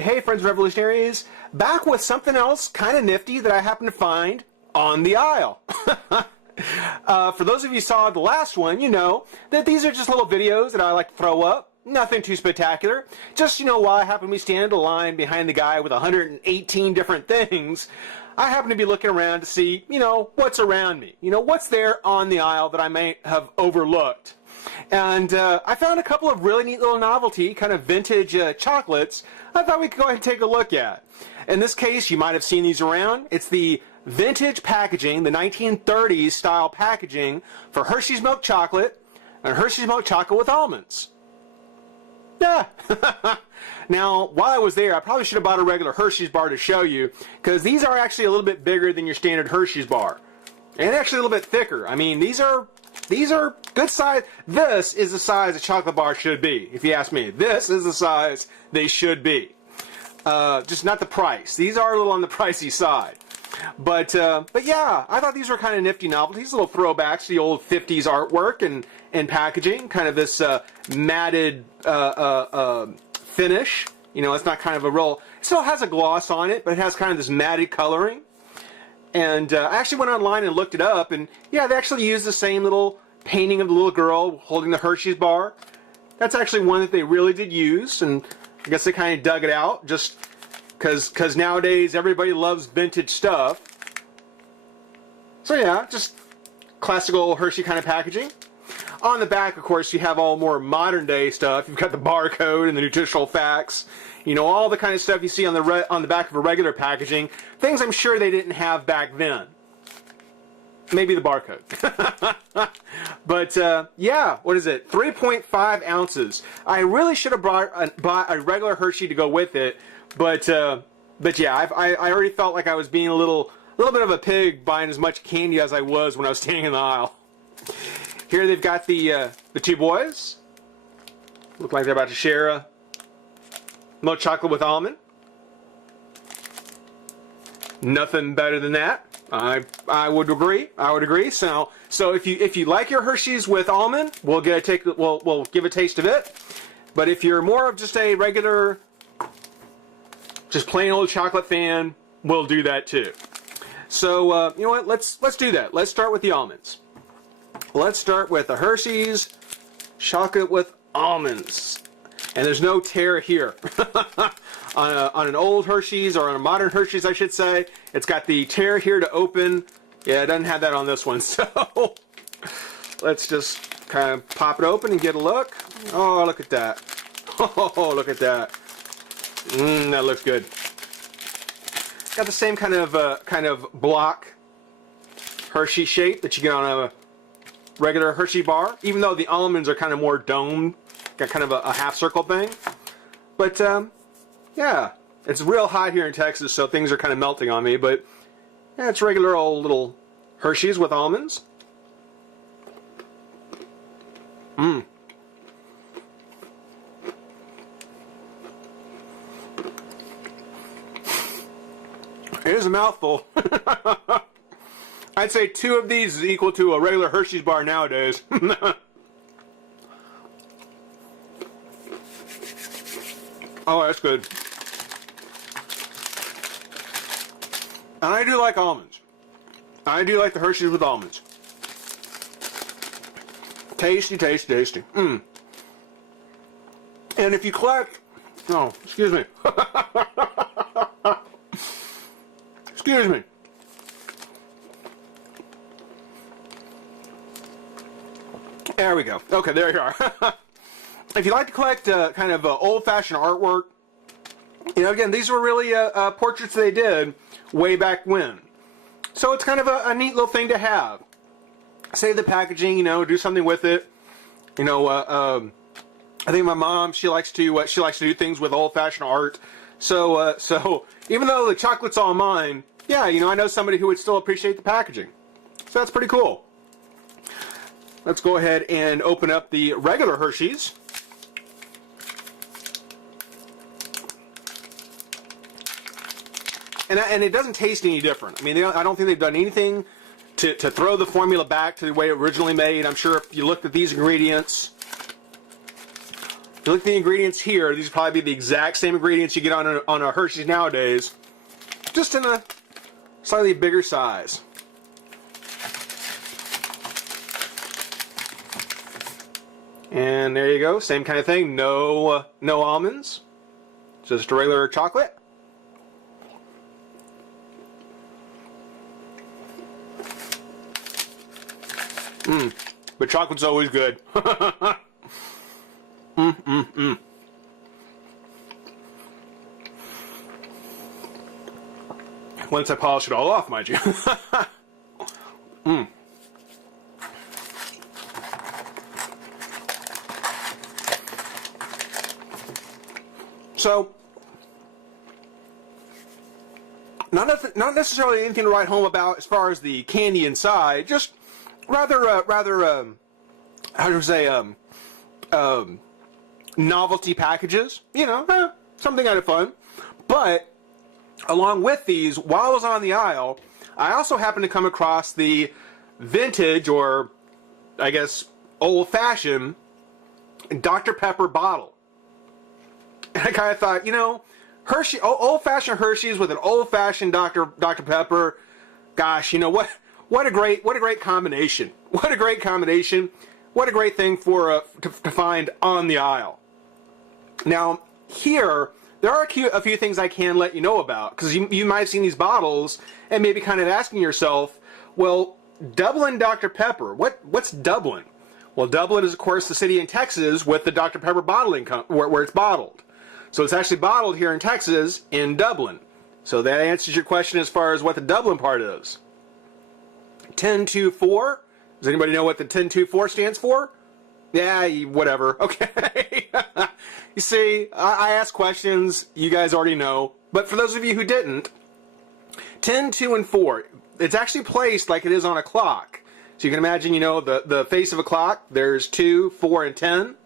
Hey friends revolutionaries, back with something else kind of nifty that I happened to find on the aisle. For those of you who saw the last one, you know that these are just little videos that I like to throw up. Nothing too spectacular. Just, while I happen to be standing in a line behind the guy with 118 different things, I happen to be looking around to see, what's around me. What's there on the aisle that I may have overlooked. And I found a couple of really neat little novelty, kind of vintage chocolates I thought we could go ahead and take a look at. In this case, you might have seen these around. It's the vintage packaging, the 1930s style packaging for Hershey's milk chocolate and Hershey's milk chocolate with almonds. Yeah. Now, while I was there, I probably should have bought a regular Hershey's bar to show you, because these are actually a little bit bigger than your standard Hershey's bar. And actually a little bit thicker. I mean, these are good size. This is the size a chocolate bar should be, if you ask me. This is the size they should be. Just not the price. These are a little on the pricey side. But yeah, I thought these were kind of nifty novelties, little throwbacks to the old 50s artwork and packaging, kind of this matted finish. It's not kind of a real, it still has a gloss on it, but it has kind of this matted coloring. And I actually went online and looked it up, and yeah, they actually used the same little painting of the little girl holding the Hershey's bar. That's actually one that they really did use, and I guess they kind of dug it out just because nowadays everybody loves vintage stuff. So yeah, just classical Hershey kind of packaging. On the back, of course, you have all more modern day stuff. You've got the barcode and the nutritional facts. All the kind of stuff you see on the back of a regular packaging. Things I'm sure they didn't have back then. Maybe the barcode. But yeah, what is it? 3.5 ounces. I really should have bought a regular Hershey to go with it. But yeah, I already felt like I was being a little bit of a pig buying as much candy as I was when I was standing in the aisle. Here they've got the two boys. Look like they're about to share a milk chocolate with almond. Nothing better than that. I would agree. I would agree. So if you like your Hershey's with almond, we'll give a taste of it. But if you're more of just a regular, just plain old chocolate fan, we'll do that too. So you know what? Let's do that. Let's start with the almonds. Let's start with the Hershey's chocolate with almonds. And there's no tear here. on an old Hershey's, or on a modern Hershey's I should say, it's got the tear here to open. Yeah, it doesn't have that on this one. So let's just kind of pop it open and get a look. Oh, look at that. Oh, look at that. That looks good. Got the same kind of block Hershey shape that you get on a regular Hershey bar, even though the almonds are kind of more domed, got kind of a half circle thing. But yeah, it's real hot here in Texas, so things are kind of melting on me. But yeah, it's regular old little Hershey's with almonds. It is a mouthful. I'd say 2 of these is equal to a regular Hershey's bar nowadays. Oh, that's good. And I do like almonds. I do like the Hershey's with almonds. Tasty, tasty, tasty. And if you collect... Oh, excuse me. Excuse me. There we go. Okay, there you are. If you like to collect kind of old-fashioned artwork, again, these were really portraits they did way back when. So it's kind of a neat little thing to have. Save the packaging, do something with it. I think my mom, she likes to do things with old-fashioned art. So even though the chocolate's all mine, yeah, I know somebody who would still appreciate the packaging. So that's pretty cool. Let's go ahead and open up the regular Hershey's. And it doesn't taste any different. I mean, I don't think they've done anything to throw the formula back to the way it originally made. I'm sure if you looked at these ingredients, If you look at the ingredients here, these would probably be the exact same ingredients you get on a Hershey's nowadays, just in a slightly bigger size. And there you go, same kind of thing. No almonds, just a regular chocolate. But chocolate's always good. Once I polish it all off, mind you. So, not necessarily anything to write home about as far as the candy inside. Just rather how do you say, novelty packages. You know, something kind of fun. But along with these, while I was on the aisle, I also happened to come across the vintage, or I guess old-fashioned, Dr. Pepper bottle. And I kind of thought, you know, old-fashioned Hershey's with an old-fashioned Dr. Pepper. Gosh, you know what? What a great combination. What a great combination. What a great thing for to find on the aisle. Now, here, there are a few things I can let you know about, because you might have seen these bottles and maybe kind of asking yourself, well, Dublin Dr. Pepper, what's Dublin? Well, Dublin is, of course, the city in Texas with the Dr. Pepper bottling where it's bottled. So it's actually bottled here in Texas, in Dublin. So that answers your question as far as what the Dublin part is. 1024. Does anybody know what the 1024 stands for? Yeah, whatever. Okay. You see, I ask questions you guys already know. But for those of you who didn't, 10, 2, and 4, it's actually placed like it is on a clock. So you can imagine, you know, the face of a clock. There's 2, 4, and 10.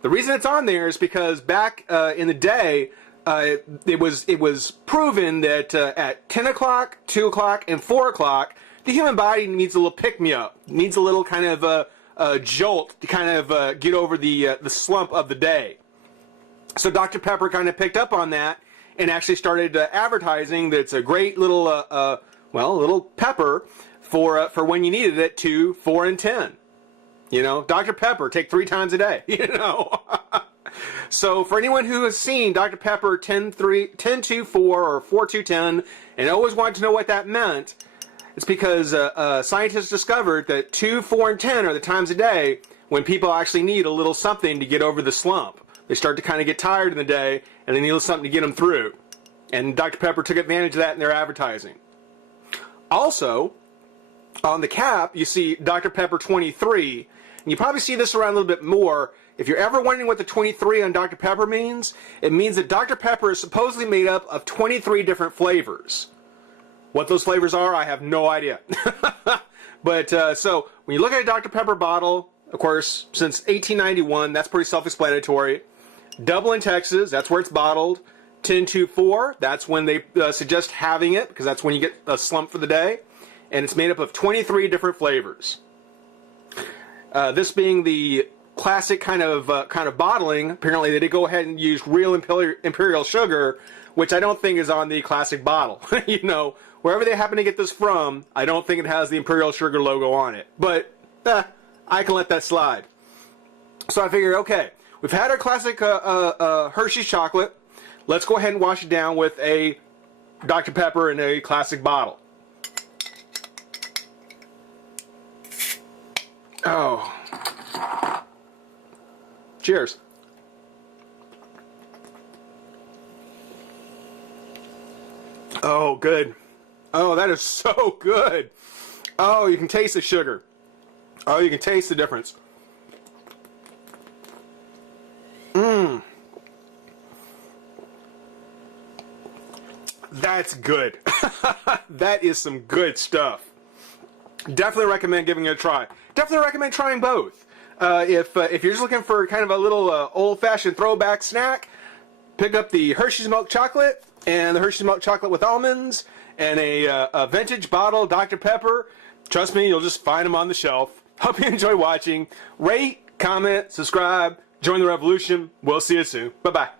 The reason it's on there is because back in the day, it was proven that at 10 o'clock, 2 o'clock, and 4 o'clock, the human body needs a little pick-me-up, needs a little kind of a jolt to kind of get over the slump of the day. So Dr. Pepper kind of picked up on that and actually started advertising that it's a great little, little pepper for when you needed it, 2, 4, and 10. You know, Dr. Pepper, take 3 times a day, you know. So for anyone who has seen Dr. Pepper 10-2-4 or 4-2-10 and always wanted to know what that meant, it's because scientists discovered that 2, 4, and 10 are the times a day when people actually need a little something to get over the slump. They start to kind of get tired in the day and they need something to get them through. And Dr. Pepper took advantage of that in their advertising. Also, on the cap, you see Dr. Pepper 23. And you probably see this around a little bit more. If you're ever wondering what the 23 on Dr. Pepper means, it means that Dr. Pepper is supposedly made up of 23 different flavors. What those flavors are, I have no idea. But so when you look at a Dr. Pepper bottle, of course, since 1891, that's pretty self-explanatory. Dublin, Texas, that's where it's bottled. 10-2-4, that's when they suggest having it, because that's when you get a slump for the day. And it's made up of 23 different flavors. This being the classic kind of bottling, apparently they did go ahead and use real imperial sugar, which I don't think is on the classic bottle. You know, wherever they happen to get this from, I don't think it has the imperial sugar logo on it. But I can let that slide. So I figured, okay, we've had our classic Hershey's chocolate. Let's go ahead and wash it down with a Dr. Pepper in a classic bottle. Oh. Cheers. Oh, good. Oh, that is so good. Oh, you can taste the sugar. Oh, you can taste the difference. Mmm. That's good. That is some good stuff. Definitely recommend giving it a try. Definitely recommend trying both. If you're just looking for kind of a little old-fashioned throwback snack, pick up the Hershey's milk chocolate and the Hershey's milk chocolate with almonds and a vintage bottle Dr. Pepper. Trust me, you'll just find them on the shelf. Hope you enjoy watching. Rate, comment, subscribe. Join the revolution. We'll see you soon. Bye-bye.